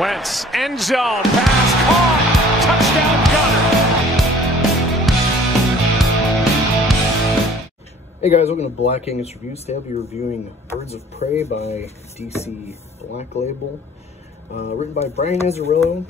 Wentz, end zone, pass caught, touchdown Gunner. Hey guys, welcome to Black Angus Reviews. Today I'll be reviewing Birds of Prey by DC Black Label, written by Brian Azzarello.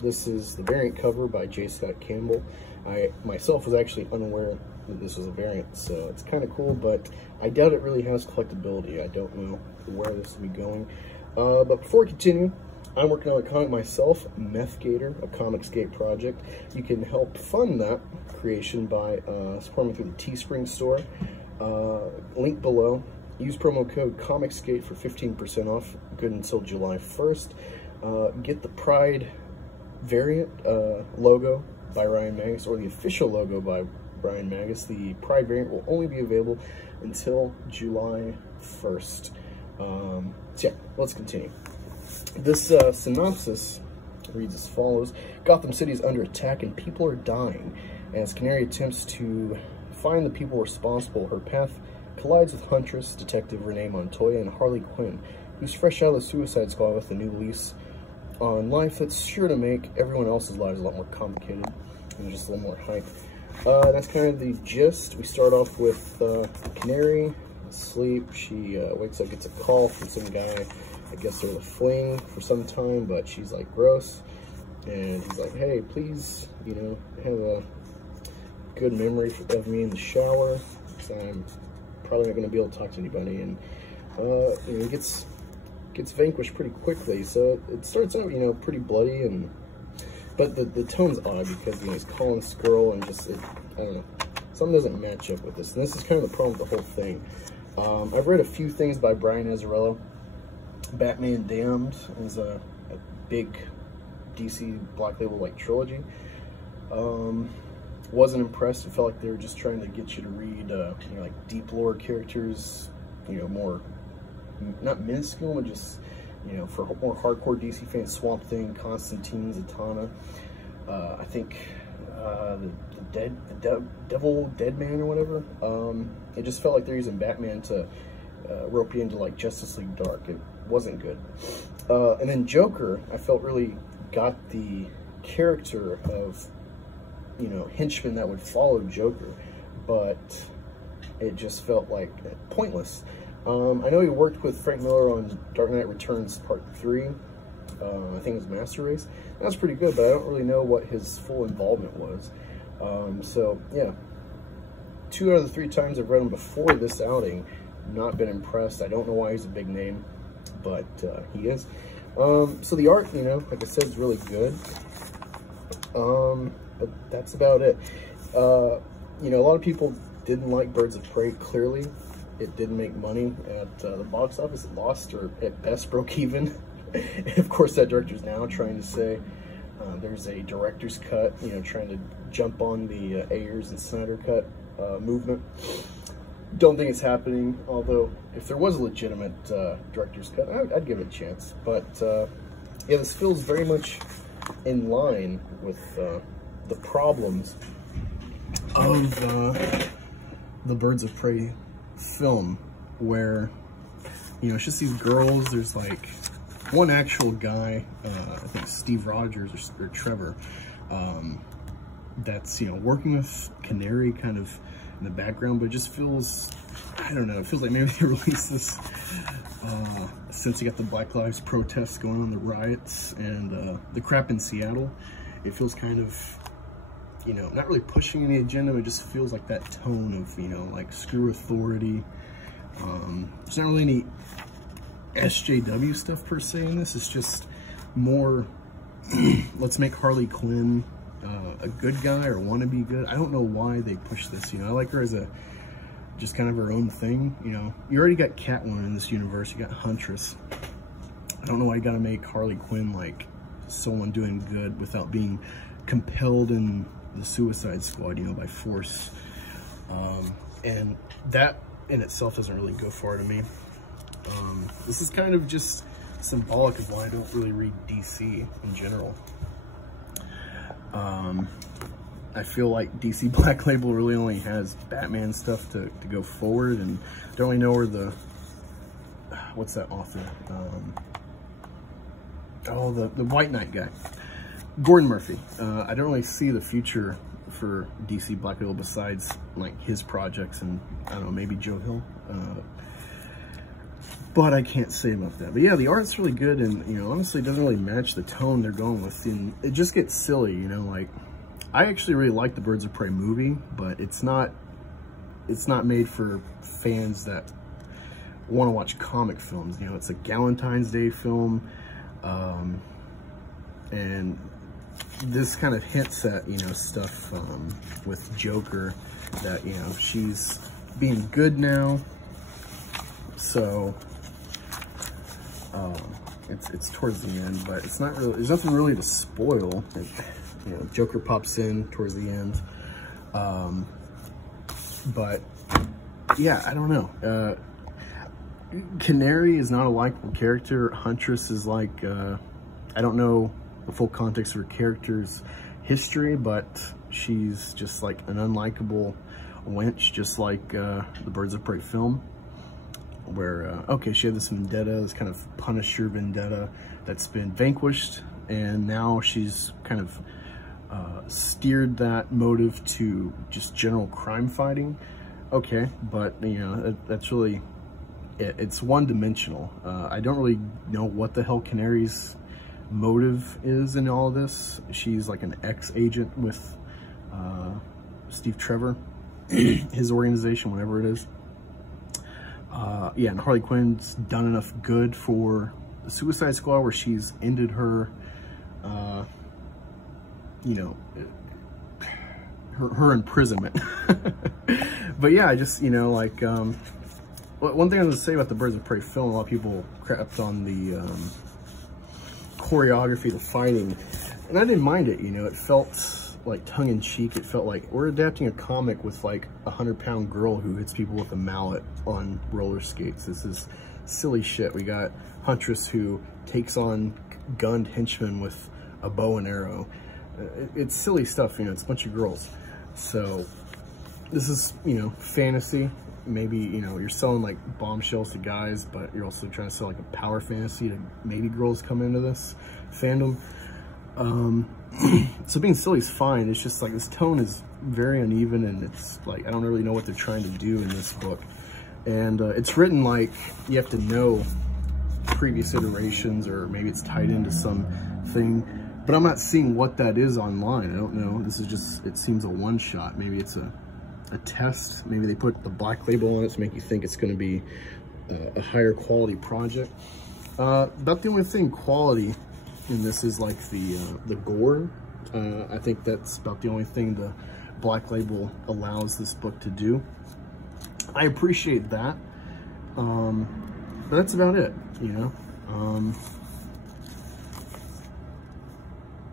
This is the variant cover by J. Scott Campbell. I myself was actually unaware that this was a variant, so it's kind of cool, but I doubt it really has collectability. I don't know where this will be going. But before we continue, I'm working on a comic myself, Meth Gator, a Comicsgate project. You can help fund that creation by supporting me through the Teespring store. Link below. Use promo code Comicsgate for 15% off, good until July 1st. Get the Pride variant logo by Ryan Magus, or the official logo by Brian Magus. The Pride variant will only be available until July 1st. So yeah, let's continue. This synopsis reads as follows. Gotham City is under attack and people are dying. As Canary attempts to find the people responsible, her path collides with Huntress, Detective Renee Montoya, and Harley Quinn, who's fresh out of the Suicide Squad with a new lease on life that's sure to make everyone else's lives a lot more complicated and just a little more hype. That's kind of the gist. We start off with Canary asleep. She wakes up, gets a call from some guy. I guess they're fleeing for some time, but she's like, gross. And he's like, hey, please, you know, have a good memory of me in the shower, because I'm probably not going to be able to talk to anybody. And, you know, he gets vanquished pretty quickly. So it starts out, you know, pretty bloody, but the tone's odd because, you know, he's calling this girl and just, I don't know, something doesn't match up with this. And this is kind of the problem with the whole thing. I've read a few things by Brian Azzarello. Batman Damned is a big DC Black Label like trilogy. Wasn't impressed. It felt like they were just trying to get you to read, you know, like deep lore characters, you know, more not minuscule, but just, you know, for more hardcore DC fans. Swamp Thing, Constantine, Zatanna. I think the Devil Deadman or whatever. It just felt like they're using Batman to rope you into like Justice League Dark. It wasn't good. And then Joker, I felt really got the character of, you know, henchman that would follow Joker, but it just felt like pointless. I know he worked with Frank Miller on Dark Knight Returns Part 3. I think it was Master Race. That's pretty good, but I don't really know what his full involvement was. So yeah, 2 out of the 3 times I've read him before this outing, not been impressed. I don't know why he's a big name, but he is. So the art, you know, like I said, is really good. But that's about it. You know, a lot of people didn't like Birds of Prey, clearly. It didn't make money at the box office. It lost, or at best broke even. And of course, that director's now trying to say there's a director's cut, you know, trying to jump on the Ayers and Snyder cut movement. Don't think it's happening, although if there was a legitimate director's cut, I'd give it a chance. But yeah, this feels very much in line with the problems of the Birds of Prey film, where, you know, it's just these girls. There's like one actual guy, I think Steve Rogers or Trevor, that's, you know, working with Canary kind of in the background, but it just feels, I don't know, it feels like maybe they released this since you got the Black Lives protests going on, the riots, and the crap in Seattle. It feels kind of, you know, not really pushing any agenda. It just feels like that tone of, you know, like screw authority. There's not really any SJW stuff per se in this. It's just more, let's make Harley Quinn a good guy or want to be good. I don't know why they push this. You know, I like her as a just kind of her own thing. You know, you already got Catwoman in this universe. You got Huntress. I don't know why you got to make Harley Quinn like someone doing good without being compelled in the Suicide Squad, you know, by force. And that in itself doesn't really go far to me. This is kind of just symbolic of why I don't really read DC in general. I feel like DC Black Label really only has Batman stuff to go forward, and I don't really know where the, what's that author? oh, the White Knight guy, Gordon Murphy. I don't really see the future for DC Black Label besides like his projects and I don't know, maybe Joe Hill. But I can't say about that. But yeah, the art's really good, and you know, honestly, it doesn't really match the tone they're going with, and it just gets silly, you know. Like, I actually really like the Birds of Prey movie, but it's not made for fans that want to watch comic films. You know, it's a Galentine's Day film, and this kind of hints at, you know, stuff with Joker, that, you know, she's being good now, so it's towards the end, but it's not really, there's nothing really to spoil. You know, Joker pops in towards the end, but yeah, I don't know. Canary is not a likable character. Huntress is like, I don't know the full context of her character's history, but she's just like an unlikable wench, just like the Birds of Prey film, where, okay, she had this vendetta, this kind of Punisher vendetta that's been vanquished, and now she's kind of steered that motive to just general crime fighting. Okay, but, you know, that's really it. It's one-dimensional. I don't really know what the hell Canary's motive is in all of this. She's like an ex-agent with Steve Trevor, his organization, whatever it is. Yeah, and Harley Quinn's done enough good for the Suicide Squad where she's ended her, you know, her imprisonment. But yeah, I just, you know, like, one thing I was gonna say about the Birds of Prey film, a lot of people crapped on the choreography, the fighting, and I didn't mind it. You know, it felt like tongue-in-cheek. It felt like we're adapting a comic with like a 100-pound girl who hits people with a mallet on roller skates. This is silly shit. We got Huntress who takes on gunned henchmen with a bow and arrow. It's silly stuff, you know, it's a bunch of girls. So this is, you know, fantasy. Maybe, you know, you're selling like bombshells to guys, but you're also trying to sell like a power fantasy to maybe girls come into this fandom. So being silly is fine. It's just like this tone is very uneven, and it's like I don't really know what they're trying to do in this book. And it's written like you have to know previous iterations, or maybe it's tied into something, but I'm not seeing what that is online. I don't know. This is just, it seems a one-shot. Maybe it's a test. Maybe they put the black label on it to make you think it's going to be a higher quality project. About the only thing quality in this is like the gore. I think that's about the only thing the black label allows this book to do. I appreciate that, but that's about it, you know.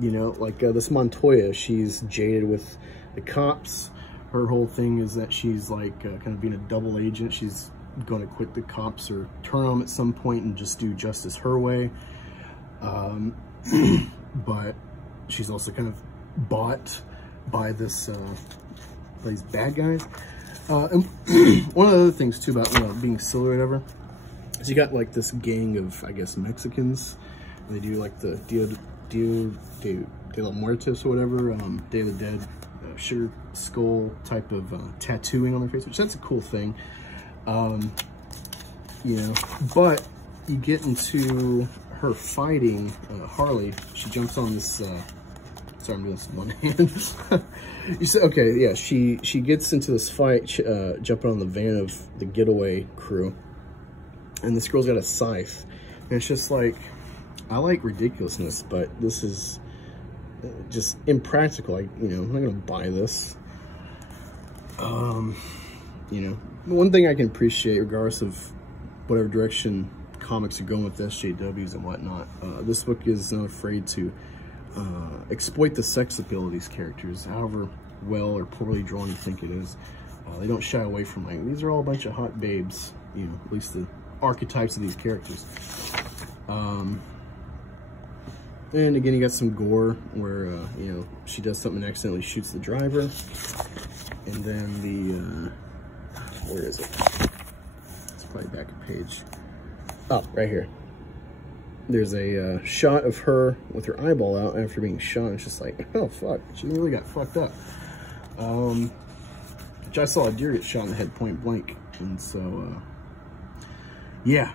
You know, like this Montoya, she's jaded with the cops. Her whole thing is that she's like kind of being a double agent. She's going to quit the cops or turn on them at some point and just do justice her way. But she's also kind of bought by this by these bad guys. And one of the other things too about, you know, being silly or whatever is you got like this gang of, I guess, Mexicans. They do like the Dia de los Muertos or whatever, Day of the Dead, sugar skull type of tattooing on their face, which that's a cool thing. You know, but you get into her fighting Harley. She jumps on this. Sorry, I'm doing this with one hand. You said, okay, yeah. She gets into this fight, jumping on the van of the getaway crew, and this girl's got a scythe, and it's just like, I like ridiculousness, but this is just impractical. I'm not gonna buy this. You know, one thing I can appreciate, regardless of whatever direction comics are going with SJWs and whatnot, this book is not afraid to exploit the sex appeal of these characters, however well or poorly drawn you think it is. They don't shy away from, like, these are all a bunch of hot babes, you know, at least the archetypes of these characters. And again, you got some gore where, you know, she does something and accidentally shoots the driver. And then the, where is it? It's probably back a page. Oh, right here. there's a shot of her with her eyeball out after being shot. It's just like, oh fuck, she really got fucked up. Which I saw a deer get shot in the head point blank, and so yeah,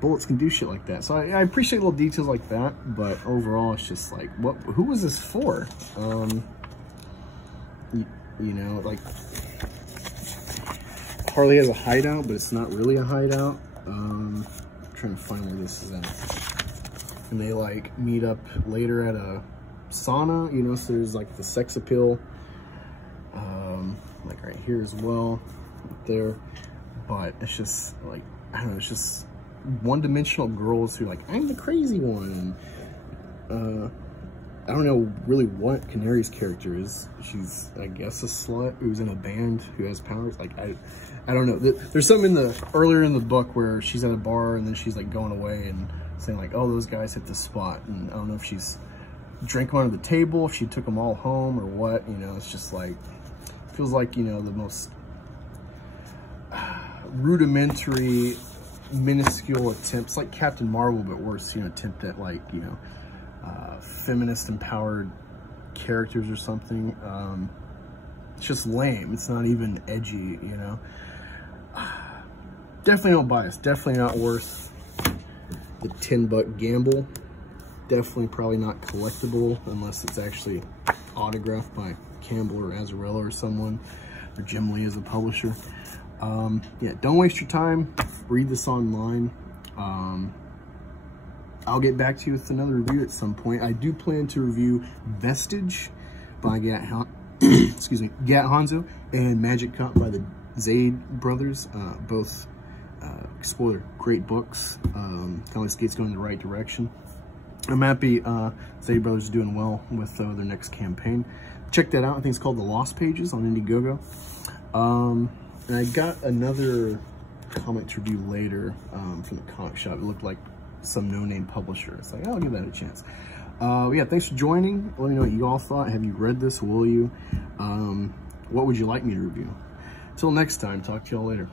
bullets can do shit like that. So I appreciate little details like that, but overall it's just like, what? Who was this for? You know, like, Harley has a hideout, but it's not really a hideout. I'm trying to find where this is at. And they like meet up later at a sauna, you know, so there's like the sex appeal, like right here as well, right there. But it's just like, I don't know, it's just one-dimensional girls who like, I'm the crazy one. I don't know really what Canary's character is. She's, I guess, a slut who's in a band who has powers. Like, I don't know. There's something earlier in the book where she's at a bar and then she's like going away and saying like, oh, those guys hit the spot. And I don't know if she's drank them under the table, if she took them all home or what. You know, it's just like, feels like, you know, the most rudimentary, minuscule attempts, like Captain Marvel, but worse, you know, attempt at like, you know, feminist empowered characters or something. It's just lame. It's not even edgy, you know. Definitely no bias. Definitely not worth the $10 gamble. Definitely probably not collectible unless it's actually autographed by Campbell or Azzarello or someone, or Jim Lee as a publisher. Yeah, don't waste your time. Read this online. I'll get back to you with another review at some point. I do plan to review Vestige by Gat Hanzo and Magic Cup by the Zaid brothers. Both explore their great books. Comic Skate's going in the right direction. I'm happy Zaid brothers are doing well with their next campaign. Check that out. I think it's called The Lost Pages on Indiegogo. And I got another comics review later from the comic shop. It looked like some no-name publisher. It's like, I'll give that a chance. Yeah, thanks for joining. Let me know what you all thought. Have you read this? Will you? What would you like me to review? Until next time, talk to y'all later.